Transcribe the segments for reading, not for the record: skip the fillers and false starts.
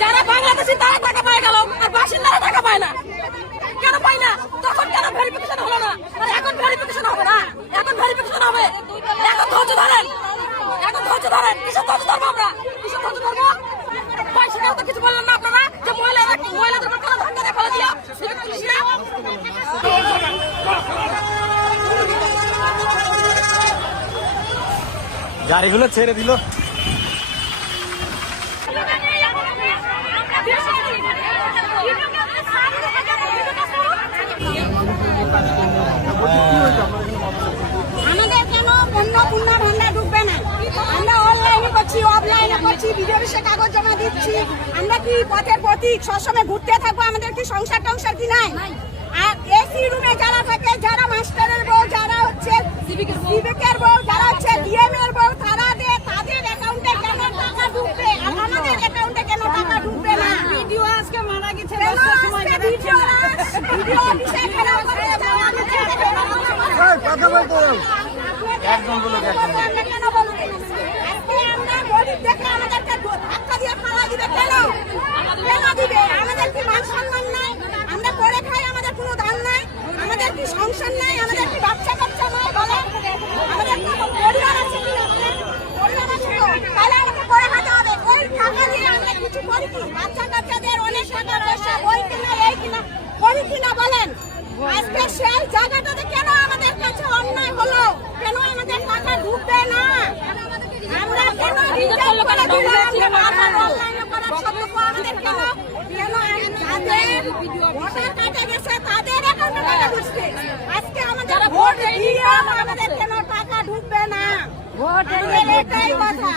যারা বাংলাদেশি তারা টাকা পায় গেল আর বাসিন্দারা টাকা পায় না। কেন পাই না? তখন কেন ভেরিফিকেশন হলো না? এখন ভেরিফিকেশন হবে না, এখন ভেরিফিকেশন হবে। এখন ধৈর্য ধরেন, এখন ধৈর্য ধরেন। কিসের ধৈর্য ধরবো আমরা? কিসের ধৈর্য ধরবো? পয়সাটাও তো কিছু বললেন না আপনারা যে মহিলাদের উপর কেন ধাক্কা দিয়ে ফেলে দিলাম। গাড়িগুলো ছেড়ে দিল। আমাদের কেন পণ্য ভান্ডার ঢুকবে না? আমরা অনলাইনে করছি, অফলাইনে করছি, বিডিও অফিসে কাগজ জমা দিচ্ছি। আমরা কি পথের প্রতীক সবসময় ঘুরতে থাকবো? আমাদের কি সংসার টংসার কি নাই? আর এসি রুমে যারা থাকে, যারা মাস্টারের বউ, যারা হচ্ছে সিভিকের বউ, যারা হচ্ছে ডিএম এর বউ, তাদের অ্যাকাউন্টে কেন টাকা ঢুকবে? আর আমাদের অ্যাকাউন্টে কেন টাকা ঢুকবে না? ভিডিও আজকে মারা গেছে, ভিডিও অফিসে কেন একজন বলে কেন বলবো? আজকে আমরা গরিব দেখে আমাদেরকে ধাক্কা দিয়ে ফালা দিবে কেন? কেন দিবে? আমাদের কি মান সম্মান নাই? আমরা করে খাই, আমাদের কোনো দাম নাই? আমাদের কি সংসার নাই? আমাদের কি বাচ্চা কাচ্চা নাই? বলে আমাদের কি পরিবার আছে কি? পরিবার আছে তো? তাহলে আমাকে করে খাতে হবে। ওই টাকা দিয়ে আমরা কিছু করি কি? বাচ্চা কাচ্চাদের অনেক টাকা পয়সা, ওই কিনা এই কিনা করি কিনা বলেন? আজকে সেই জায়গাটাতে কেন আমাদের কাছে অন্যায় হলো? কেন আমাদের টাকা ঢুকবে না? আমরা কেন অনলাইনে করার সত্ত্বেও আমাদের কেন যাদের ভোটার কাটা গেছে তাদের অ্যাকাউন্টে টাকা ঢুকছে? আজকে আমাদের ভোট দিয়েও আমাদের কেন টাকা ঢুকবে না? আমাদের এটাই কথা।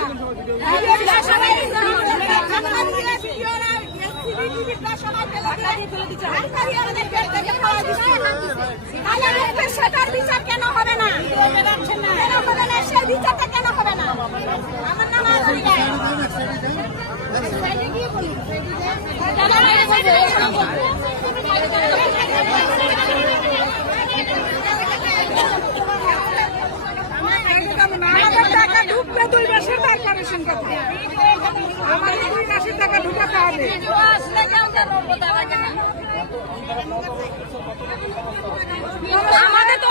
সেটার বিচার কেন হবে না? কেন হবে না? সেই বিচারটা কেন হবে না? আমার নাম আমাদের টাকা ঢুকবে 2 মাসের কর্পোরেশন কথা। আমাদের 2 মাসের টাকা ঢুকাতে হবে। আমাদের তো